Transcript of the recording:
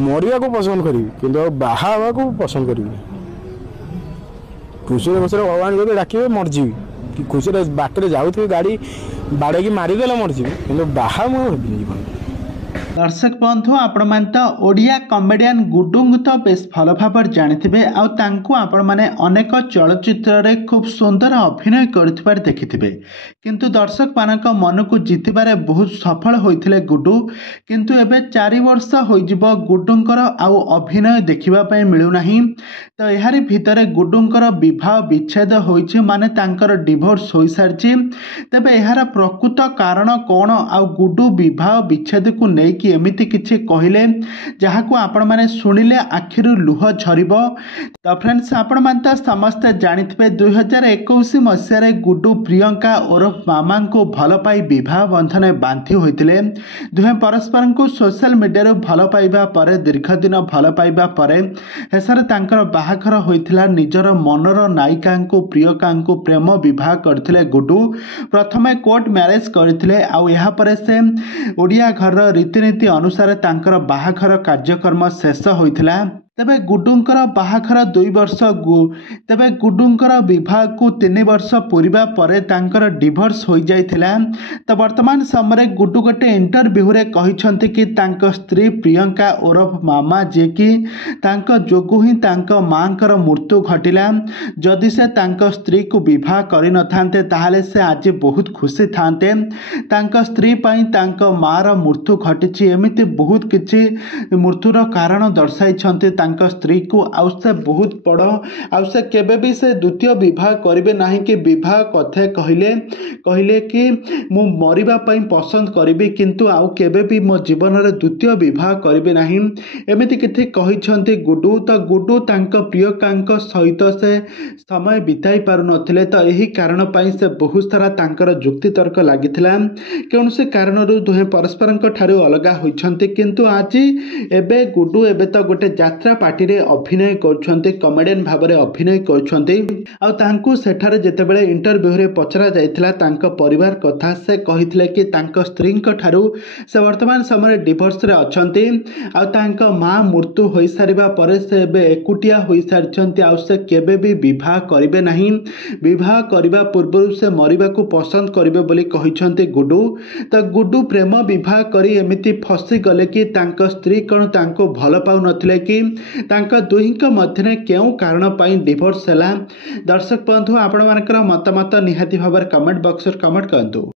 मरिया को पसंद करी कि बाहा को पसंद करी खुशी बसरे भगवान जो डाके मरजी कि खुशी बाटर जाऊ गाड़ी बाड़े की मारिदेला मरजी कि बाहा मुझे जीवन। दर्शक बंधु आपण मैंने तो ओडिया कमेडियन गुड्डू तो बेस भल भाव जानी आपण मैंने अनेक चलचित्र रे खूब सुंदर अभिनय कर देखिथिबे किंतु दर्शक मानक मन को जीतबारे बहुत सफल होइथिले गुड्डू किंतु एबे 4 वर्ष होइजिबो गुड्डूंकर आउ अभिनय देखिबा पई मिलु नाही। तो एहारी भितरे गुड्डूंकर विवाह विच्छेद होइछि माने तांकर डिवोर्स होई सारछि। तबे एहार प्रकृत कारण कोन आउ गुड्डू विवाह विच्छेद को नै कि एमिति किछि कहिले जहाकू आपण माने सुनिले आखिरु लुह झरिबो। तो फ्रेंड्स आपण माने तो समस्त जानिथिबे 2021 मसिया रे गुड्डू प्रियंका ओरफ मामा को भल पाई विवाह बंधन बांधी होइतिले। दुहे परस्पर को सोशल मीडिया रो भल पाइबा परे दीर्घ दिन भल पाइबा परे हेसरे तांकर बाहाघर होइतिला निजर मनर नायिका को प्रियंका को प्रेम विवाह करथिले गुड्डू। प्रथमे कोर्ट मैरेज करथिले आउ यहाँ पर से ओडिया घर रीतिनीति अनुसार तांकर बाहाघर कार्यक्रम शेष होइतिला। तेबे गुड्डूंकर बाहाघर 2 वर्ष तेबे गुड्डूंकर विवाह को 3 वर्ष पूर्वा परे तांकर डिवोर्स हो जाइथिला। तो वर्तमान समय गुड्डू गोटे इंटरव्यू रे कहिसंती कि तांक स्त्री प्रियंका ओरफ मामा जे कि तांक जोगु ही तांक मांकर मृत्यु घटिला। जदि से तांक स्त्री को विवाह करि न थांते ताहाले से आज बहुत खुशी थांते। तांक स्त्री पई तांक मार मृत्यु घटिछि एमिति बहुत किछि मृत्युर कारण दर्शाइछंती स्त्री को आउ से बहुत बड़ आउ से केबे भी से द्वितीय विवाह करिवे नाही कि विवाह कथे कहले कि मु मरिबा पई पसंद करिवे किंतु आउ केबे भी मो जीवन रे द्वितीय विवाह करिवे नाही एमिति किथि कहिसंती गुड्डू। तो गुड्डू तांक प्रियंका सहित से समय बिताई पारु नथिले। तो एही कारण पई से बहुत सारा तांकर जुक्ति तर्क लागिथिला कौन से कारणरू दुहे परस्परंक ठारू अलगा होइछंती किंतु आज एबे गुड्डू एबे तो गोटे यात्रा पार्टी रे अभिनय करछंती कॉमेडियन भाबरे अभिनय करछंती आ तांको सेठारे जेतेबेले इंटरव्यू रे पचरा जायतिला तांक परिवार कथा से कहिथिले कि तांक स्त्रींक ठारू से वर्तमान समय डिवोर्स रे अछंती आ तांक मां मृत्यु होई सारिबा परे से बे एकुटिया होई सारछंती आ से केबे भी विवाह करिवे नाही विवाह करिबा पूर्व से मरिबा को पसंद करिवे बोली कहिसंती गुड्डू। तो गुड्डू प्रेम विवाह करी एमिति फसी गले कि तांक स्त्री कोन तांको भल पाउ नथिले कि तांका दुहींक मध्य केउ कारण पाई डिवोर्स हैला। दर्शक बंधु आपण मानकर मतामत निहाती भाव कमेंट बॉक्स रे कमेंट करंतु।